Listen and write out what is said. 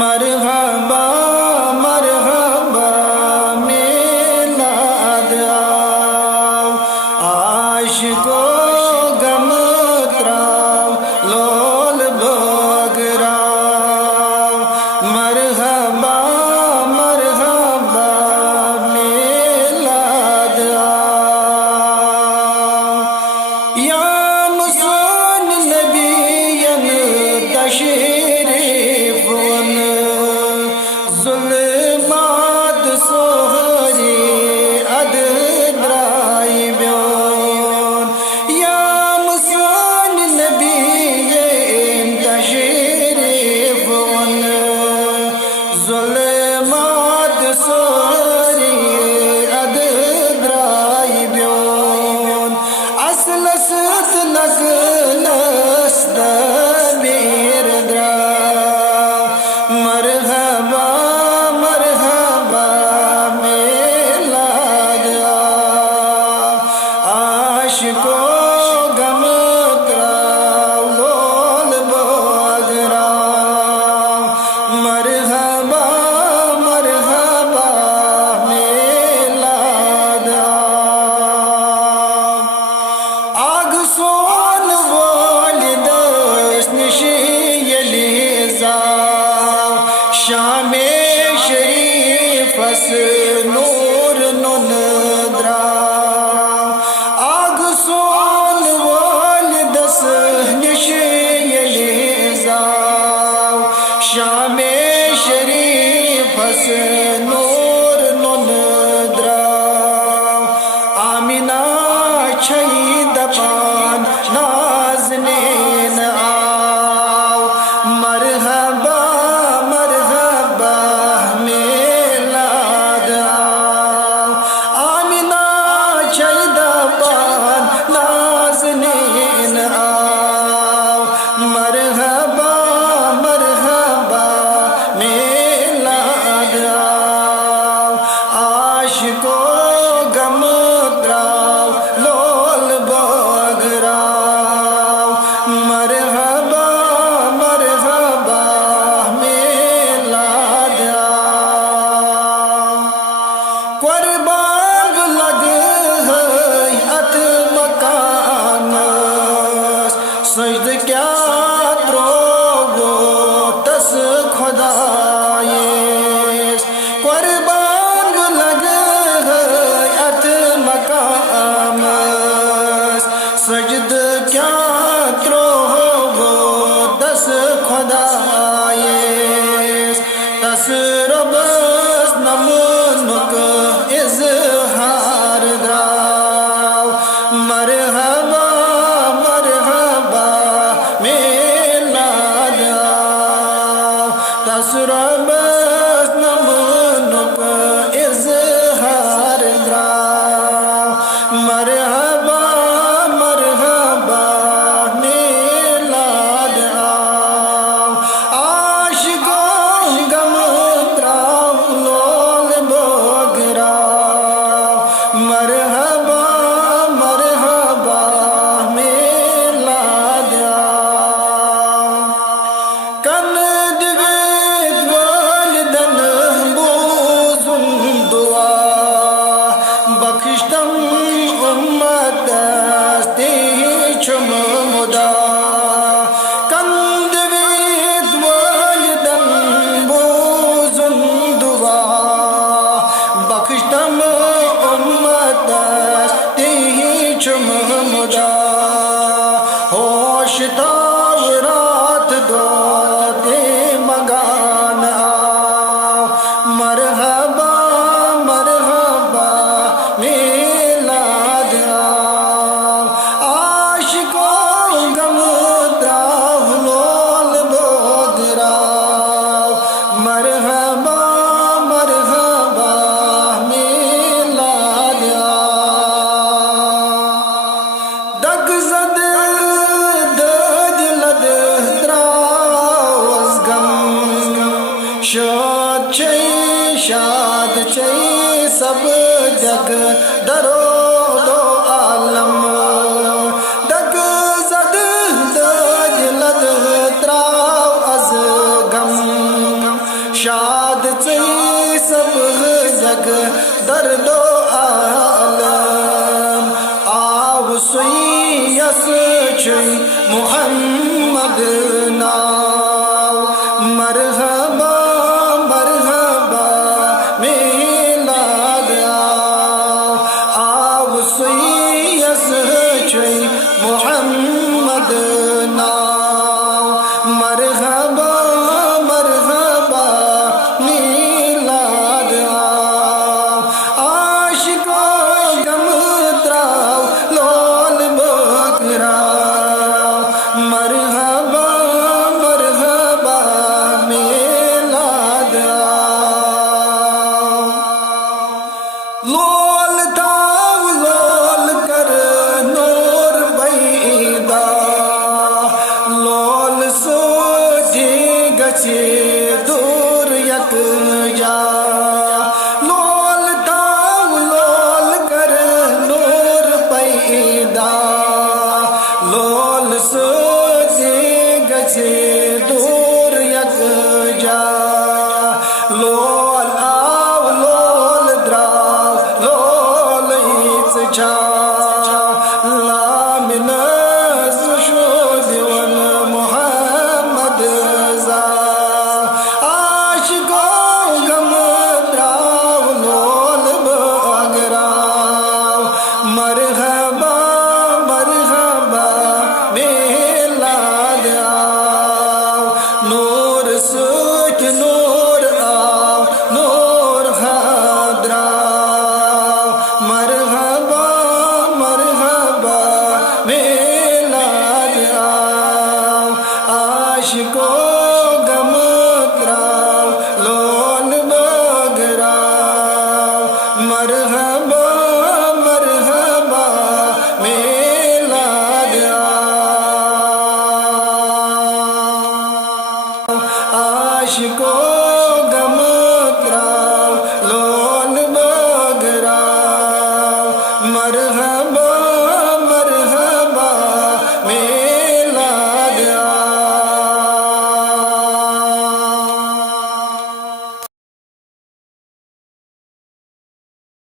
مرحبا مرحبا میلاد آو، عاشقو غم تراو لول بگراو، مرحبا مرحبا میلاد آو، یا مسون نبیین تشریف ون، ظلمات سوہری اد درائی بیون، یا مسون نبیین تشریف ون، ظلمات سوہری اد درائی بیون، اصل ست نقلس دبیر درا، مرحبا مرحبا میلاد آو، عاشقو غم تراو لول بگراو، مرحبا مرحبا میلاد آو، آگ سون والدس نش یلی زاو، شام شریفس نور نون دراو، آگ سون والدس نش یلی زاو، شام شریفس نور نون دراو، آمینہ چھئی دپان نازنین آو، مرحبا مرحبا میلاد آو، آمینہ چھئی دپان نازنین آو، مرحبا مرحبا میلاد آو، عاشقو غم تراو لول بگراو، مرحبا مرحبا میلاد آو، قربان لگ ہے ات مکانس، سجد کیا تروو تس خدایس، قربان لگ ہے ات مکانس، سجد کیا تروو تس خدایس، تس ربس نمنک اظہار دراو، مرحبا مرحبا میلاد آو، تس ربس نمنک اظہار دراو، مرحبا مرحبا میلاد آو، عاشقو غم تراو لول بگراو، مرحبا مرحبا میلاد آو، کند وید والدن بوزن دعا، بخشتم امت دستی چم مدا، کند وید والدن بوزن دعا، بخشتم امت دستی چم مدا، ہوش تاورات دو دے مگان آو، مرحبا مرحبا میلاد آو، عاشقو غم تراو لول بگراو، مرحبا مرحبا میلاد آو، دگ زد دد لد تراو از غم، شاد چی سب جگ درو دو عالم، دگ زد دد لد تراو از غم، شاد چی سب جگ درد و عالم آو سوی یس چی محمد